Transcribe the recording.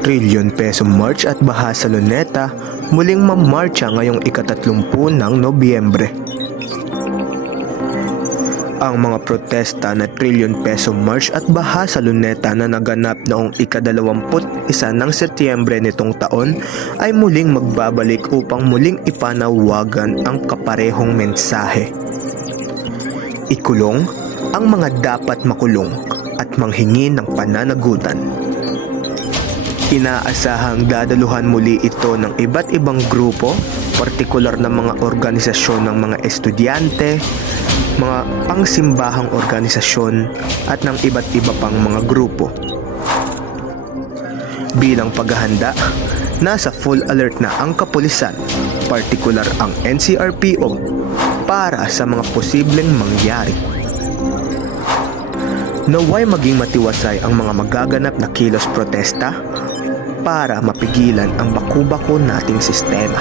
Trilyon peso march at baha sa Luneta muling mamarcha ngayong ika-30 ng Nobyembre. Ang mga protesta na trilyon peso march at baha sa Luneta na naganap noong ika-21 ng Setyembre nitong taon ay muling magbabalik upang muling ipanawagan ang kaparehong mensahe. Ikulong ang mga dapat makulong at manghingi ng pananagutan. Inaasahang dadaluhan muli ito ng iba't ibang grupo, partikular na mga organisasyon ng mga estudyante, mga pangsimbahang organisasyon at ng iba't iba pang mga grupo. Bilang paghahanda, nasa full alert na ang kapulisan, partikular ang NCRPO, para sa mga posibleng mangyari. Naway maging matiwasay ang mga magaganap na kilos protesta para mapigilan ang baku-bako nating sistema.